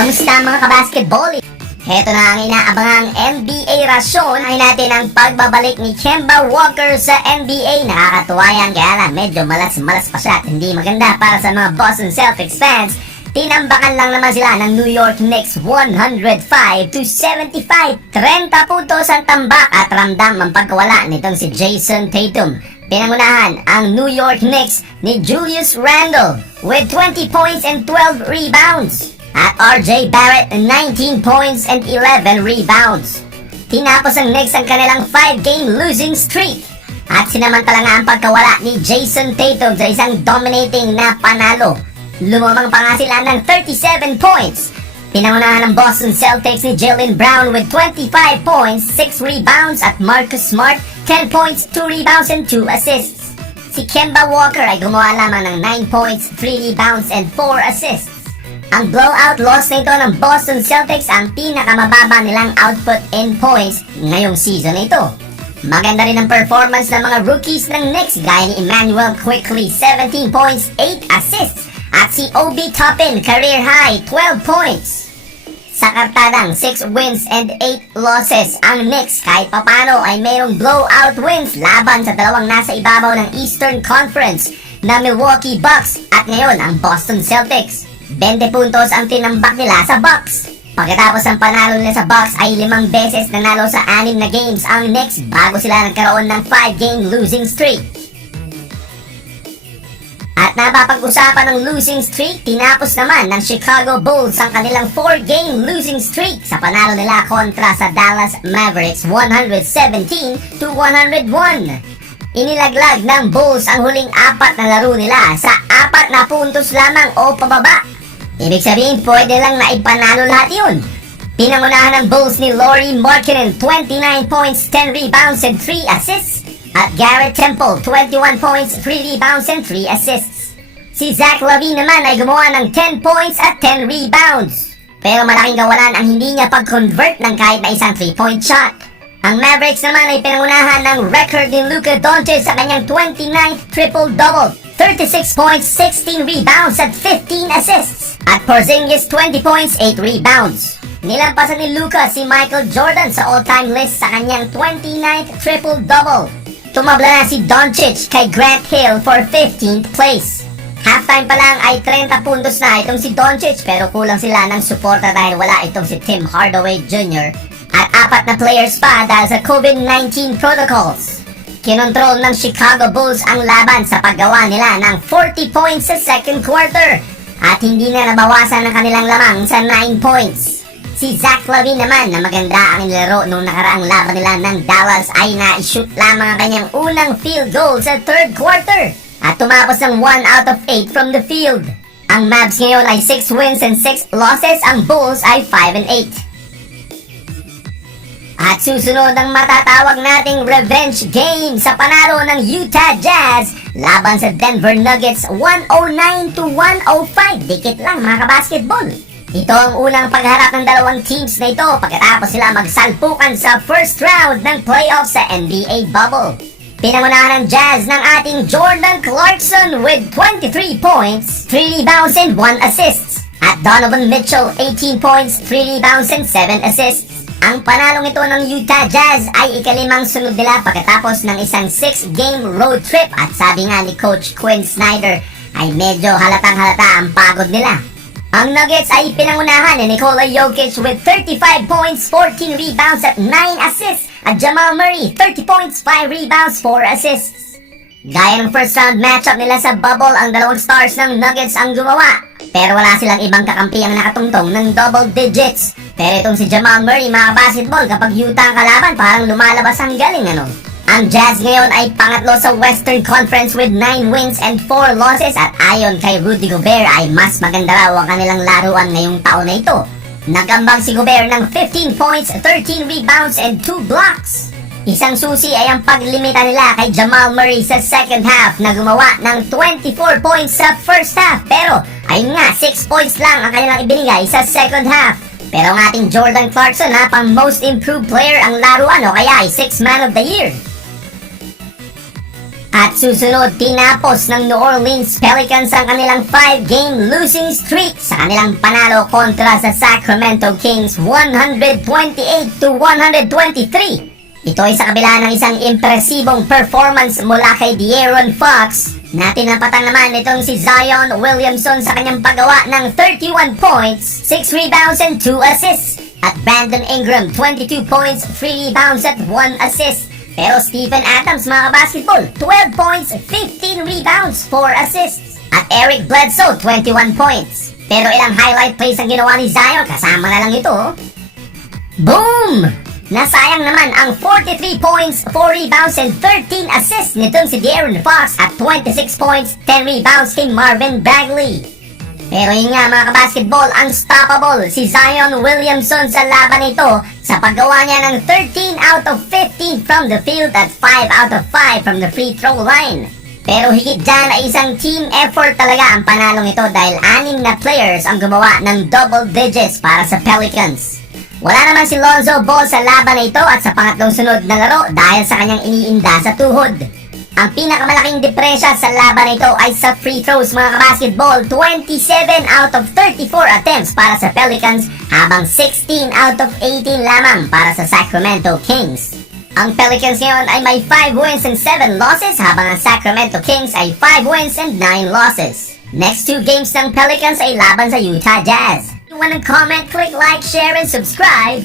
Kamusta mga kabasketball? Heto na ang inaabangang NBA rasyon. Ay natin ang pagbabalik ni Kemba Walker sa NBA. Nakakatuwa yan, kaya lang medyo malas-malas pa siya at hindi maganda para sa mga Boston Celtics fans. Tinambakan lang naman sila ng New York Knicks 105-75. 30 puntos ang tambak at ramdam ang pagkawala nitong si Jason Tatum. Pinangunahan ang New York Knicks ni Julius Randle with 20 points and 12 rebounds. At RJ Barrett 19 points and 11 rebounds. Tinapos ang Knicks ang kanilang 5-game losing streak. At sinamantala nga ang pagkawala ni Jason Tatum sa isang dominating na panalo. Lumamang pa nga sila ng 37 points. Pinangunahan ng Boston Celtics ni Jaylen Brown with 25 points, 6 rebounds at Marcus Smart 10 points, 2 rebounds and 2 assists. Si Kemba Walker ay gumawa lamang ng 9 points, 3 rebounds and 4 assists. Ang blowout loss na ito ng Boston Celtics ang pinakamababa nilang output in points ngayong season na ito. Maganda rin ang performance ng mga rookies ng Knicks gaya ni Emmanuel Quickley 17 points, 8 assists. At si Obi Toppin, career high, 12 points. Sa kartadang 6 wins and 8 losses, ang Knicks kahit papano ay mayroong blowout wins laban sa dalawang nasa ibabaw ng Eastern Conference na Milwaukee Bucks at ngayon ang Boston Celtics. 20 puntos ang tinambak nila sa Bucks. Pagkatapos ng panalo nila sa Bucks ay 5 beses nanalo sa 6 na games ang Knicks bago sila nagkaroon ng 5-game losing streak. At napapag-usapan ng losing streak, tinapos naman ng Chicago Bulls ang kanilang 4-game losing streak sa panalo nila kontra sa Dallas Mavericks 117-101. Inilaglag ng Bulls ang huling 4 na laro nila sa 4 na puntos lamang o pababa. Ibig sabihin pwede lang na ipanalo lahat yun. Pinangunahan ng Bulls ni Lauri Markkanen 29 points, 10 rebounds and 3 assists. At Garrett Temple, 21 points, 3 rebounds and 3 assists. Si Zach LaVine naman ay gumawa ng 10 points at 10 rebounds. Pero malaking kawalan ang hindi niya pag-convert ng kahit na isang 3-point shot. Ang Mavericks naman ay pinangunahan ng record ni Luka Doncic sa kanyang 29th triple-double. 36 points, 16 rebounds at 15 assists. At Porzingis, 20 points, 8 rebounds. Nilampasan ni Luka si Michael Jordan sa all-time list sa kanyang 29th triple-double. Tumabla na si Doncic kay Grant Hill for 15th place. Halftime pa lang ay 30 puntos na itong si Doncic pero kulang sila ng suporta dahil wala itong si Tim Hardaway Jr. At 4 na players pa dahil sa COVID-19 protocols. Kinontrol ng Chicago Bulls ang laban sa paggawa nila ng 40 points sa second quarter at hindi na nabawasan ng kanilang lamang sa 9 points. Si Zach LaVine naman na maganda ang nilaro nung nakaraang laban nila ng Dallas ay na-shoot lamang ang kanyang unang field goal sa third quarter at tumapos ng 1 out of 8 from the field. Ang Mavs ngayon ay 6 wins and 6 losses, ang Bulls ay 5 and 8. At susunod ang matatawag nating revenge game sa panalo ng Utah Jazz laban sa Denver Nuggets 109-105. Dikit lang mga kabasketball. Ito ang unang pagharap ng dalawang teams na ito pagkatapos sila magsalpukan sa first round ng playoffs sa NBA bubble. Pinangunahan ng Jazz ng ating Jordan Clarkson with 23 points, 3 rebounds and 1 assists. At Donovan Mitchell 18 points, 3 rebounds and 7 assists. Ang panalong ito ng Utah Jazz ay ika-5 sunod nila pagkatapos ng isang 6-game road trip at sabi nga ni Coach Quinn Snyder ay medyo halatang-halata ang pagod nila. Ang Nuggets ay pinangunahan ni Nikola Jokic with 35 points, 14 rebounds at 9 assists at Jamal Murray 30 points, 5 rebounds, 4 assists. Gaya ng first round matchup nila sa bubble, ang dalawang stars ng Nuggets ang gumawa. Pero wala silang ibang kakampi ang nakatungtong ng double digits. Pero itong si Jamal Murray mga basketball kapag Utah ang kalaban parang lumalabas ang galing ano. Ang Jazz ngayon ay pangatlo sa Western Conference with 9 wins and 4 losses at ayon kay Rudy Gobert ay mas maganda raw ang kanilang laruan ngayong taon na ito. Nagambang si Gobert ng 15 points, 13 rebounds and 2 blocks. Isang susi ay ang paglimita nila kay Jamal Murray sa second half na gumawa ng 24 points sa first half pero ayun nga 6 points lang ang kanilang ibinigay sa second half. Pero ang ating Jordan Clarkson pang most improved player ang laruan o kaya ay 6th man of the year. At susunod, tinapos ng New Orleans Pelicans ang kanilang 5-game losing streak sa kanilang panalo kontra sa Sacramento Kings 128-123. Ito ay sa kabila ng isang impresibong performance mula kay De'Aaron Fox na tinapatan naman itong si Zion Williamson sa kanyang paggawa ng 31 points, 6 rebounds and 2 assists. At Brandon Ingram 22 points, 3 rebounds at 1 assist. Pero Steven Adams mga basketball, 12 points, 15 rebounds, 4 assists. At Eric Bledsoe, 21 points. Pero ilang highlight plays ang ginawa ni Zion, kasama na lang ito. Boom! Nasayang naman ang 43 points, 4 rebounds and 13 assists nitong si De'Aaron Fox at 26 points, 10 rebounds kay Marvin Bagley. Pero yun nga mga kabasketball, unstoppable si Zion Williamson sa laban ito sa paggawa niya ng 13 out of 15 from the field at 5 out of 5 from the free throw line. Pero higit dyan ay isang team effort talaga ang panalong ito dahil 6 na players ang gumawa ng double digits para sa Pelicans. Wala naman si Lonzo Ball sa laban na ito at sa pangatlong sunod na laro dahil sa kanyang iniinda sa tuhod. Ang pinakamalaking depresya sa laban na ito ay sa free throws mga kabasketball, 27 out of 34 attempts para sa Pelicans habang 16 out of 18 lamang para sa Sacramento Kings. Ang Pelicans ngayon ay may 5 wins and 7 losses habang ang Sacramento Kings ay 5 wins and 9 losses. Next 2 games ng Pelicans ay laban sa Utah Jazz. If you wanna comment, click like, share, and subscribe